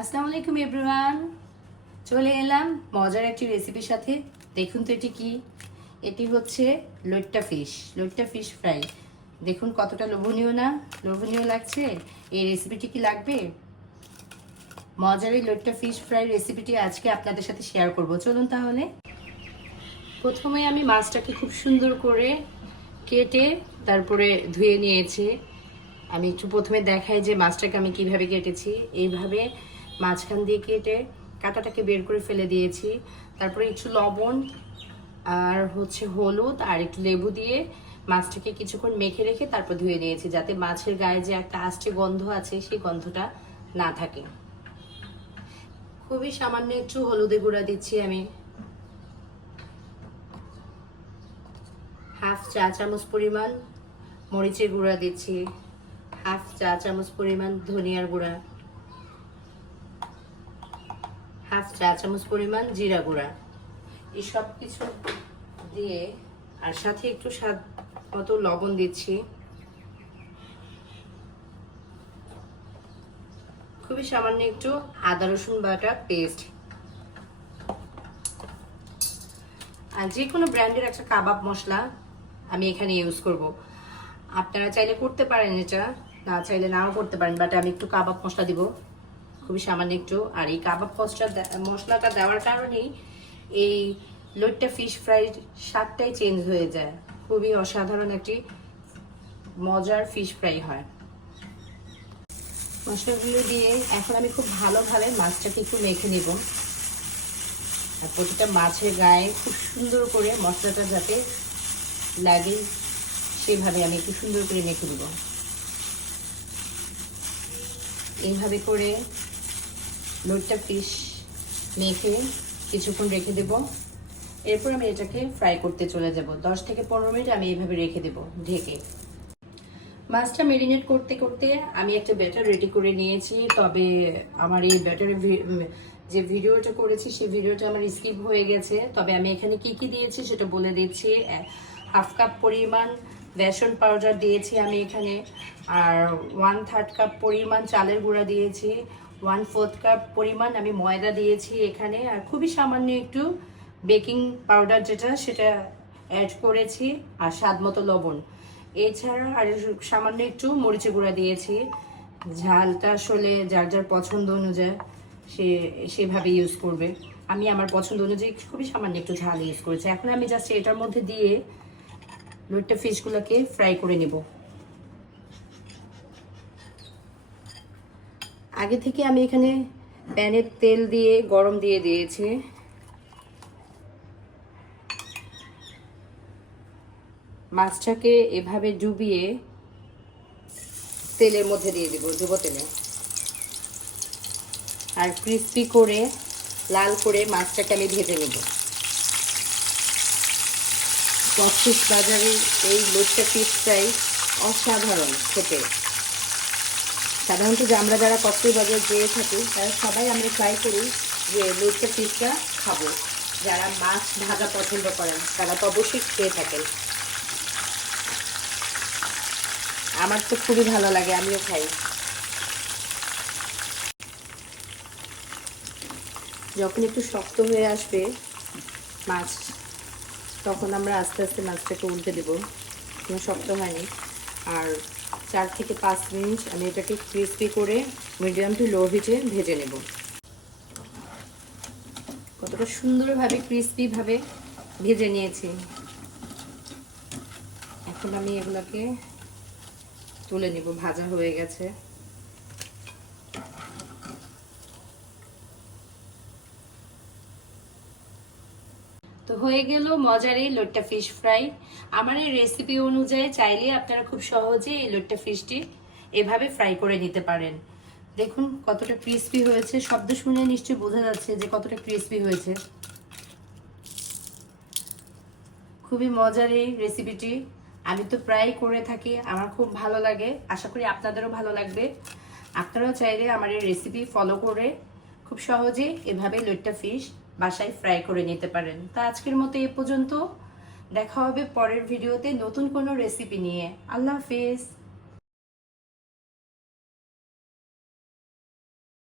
আসসালামু আলাইকুম এভরিওয়ান, চলে এলাম মজার একটি রেসিপির সাথে। দেখুন তো এটি কি। এটি হচ্ছে লইট্টা ফিশ ফ্রাই। দেখুন কতটা লোভনীয় লাগছে। এই রেসিপিটি কি লাগবে? মজার এই লইট্টা ফিশ ফ্রাই রেসিপিটি আজকে আপনাদের সাথে শেয়ার করব। চলুন তাহলে। প্রথমে আমি মাছটাকে খুব সুন্দর করে কেটে তারপরে ধুয়ে নিয়েছি। আমি একটু প্রথমে দেখাই যে মাছটাকে আমি কিভাবে কেটেছি। এইভাবে মাঝখান দিয়ে কেটে কাঁটাটাকে বের করে ফেলে দিয়েছি। তারপরে একটু লবণ আর হলুদ আর একটু লেবু দিয়ে মাছটাকে কিছুক্ষণ মেখে রেখে তারপর ধুয়ে নিয়েছি, যাতে মাছের গায়ে যে একটা আষ্টে গন্ধ আছে সেই গন্ধটা না থাকে। খুবই সামান্য একটু হলুদের গুঁড়া দিচ্ছি আমি। হাফ চা চামচ পরিমাণ মরিচের গুঁড়া দিচ্ছি। হাফ চা চামচ পরিমাণ ধনিয়ার গুঁড়া। হাফ চা চামচ পরিমাণ জিরা গুঁড়া। এই সব কিছু দিয়ে আর সাথে একটু স্বাদ মতো লবণ দিচ্ছি। খুবই সামান্য একটু আদা রসুন বাটা পেস্ট। আর যে কোনো ব্র্যান্ডের একটা কাবাব মশলা আমি এখানে ইউজ করব। আপনারা চাইলে করতে পারেন, এটা না চাইলে নাও করতে পারেন, বাট আমি একটু কাবাব মশলা দিব, খুবই সামান্য একটু। আর এই কাবাব মশলাটা দেওয়ার কারণেই এই লইট্টা ফিশ ফ্রাইড স্বাদটাই চেঞ্জ হয়ে যায়। খুবই অসাধারণ একটি মজার ফিশ ফ্রাই হয়। মশলাগুলো দিয়ে এখন আমি খুব ভালোভাবে মাছটাকে একটু মেখে নেব। আর প্রতিটা মাছের গায়ে খুব সুন্দর করে মশলাটা যাতে লাগে সেভাবে আমি একটু সুন্দর করে মেখে দেব। এইভাবে করে লইট্টা ফিশ মেখে কিছুক্ষণ রেখে দেব। এরপর আমি এটাকে ফ্রাই করতে চলে যাব। 10 থেকে 15 মিনিট আমি এইভাবে রেখে দেব ঢেকে। মাছটা মেরিনেট করতে করতে আমি একটা ব্যাটার রেডি করে নিয়েছি। তবে আমার এই ব্যাটারের যে ভিডিওটা করেছি সেই ভিডিওটা আমার স্কিপ হয়ে গেছে। তবে আমি এখানে কি কি দিয়েছি সেটা বলে দিচ্ছি। হাফ কাপ পরিমাণ বেসন পাউডার দিয়েছি আমি এখানে। আর 1/3 কাপ পরিমাণ চালের গুঁড়া দিয়েছি। 1/4 কাপ পরিমাণ আমি ময়দা দিয়েছি এখানে। আর খুবই সামান্য একটু বেকিং পাউডার সেটা অ্যাড করেছি। আর স্বাদ মতো লবণ। এছাড়া আর সামান্য একটু মরিচের গুঁড়া দিয়েছি। ঝালটা আসলে যার যার পছন্দ অনুযায়ী সেভাবে ইউজ করবে। আমি আমার পছন্দ অনুযায়ী খুবই সামান্য একটু ঝাল ইউজ করেছি। এখন আমি জাস্ট এটার মধ্যে দিয়ে লইট্টা ফিশগুলোকে ফ্রাই করে নেব। আগে থেকে আমি এখানে প্যানে তেল দিয়ে গরম দিয়ে দিয়েছি। মাছটাকে এভাবে ডুবিয়ে তেলের মধ্যে দিয়ে দিব, ডুবো তেলে। আর ক্রিস্পি করে লাল করে মাছটাকে আমি ভেজে নেব। কক্সবাজারের এই লইট্টা ফিশ ফ্রাই অসাধারণ খেতে। সাধারণত যে আমরা যারা কক্সবাজার যেয়ে থাকি তারা সবাই আমরা ট্রাই করি যে লইট্টা ফিশটা খাবো। যারা মাছ ভাজা পছন্দ করেন তারা তো অবশ্যই খেয়ে থাকেন। আমার তো খুবই ভালো লাগে, আমিও খাই। যখন একটু শক্ত হয়ে আসবে মাছ, তখন আমরা আস্তে আস্তে মাছটাকে উল্টে দেবো। কোনো শক্ত হয়নি। আর 4 থেকে 5 মিনিট আমি এটাকে ক্রিস্পি করে মিডিয়াম টু লো হিটে ভেজে নেব। কতটা সুন্দরভাবে ক্রিস্পিভাবে ভেজে নিয়েছি। এখন আমি এগুলোকে তুলে নেব, ভাজা হয়ে গেছে। তো হয়ে গেল মজার এই লইট্টা ফিশ ফ্রাই। আমার এই রেসিপি অনুযায়ী চাইলে আপনারা খুব সহজে এই লইট্টা ফিশটি এভাবে ফ্রাই করে নিতে পারেন। দেখুন কতটা ক্রিস্পি হয়েছে। শব্দ শুনে নিশ্চয়ই বোঝা যাচ্ছে যে কতটা ক্রিস্পি হয়েছে। খুবই মজার এই রেসিপিটি। আমি তো প্রায় করে থাকি, আমার খুব ভালো লাগে। আশা করি আপনাদেরও ভালো লাগবে। আপনারাও চাইলে আমার এই রেসিপি ফলো করে খুব সহজে এভাবে লইট্টা ফিশ বাসায় ফ্রাই করে নিতে পারেন। তো আজকের মতো এ পর্যন্ত। দেখা হবে পরের ভিডিওতে নতুন কোনো রেসিপি নিয়ে। আল্লাহ হাফেজ।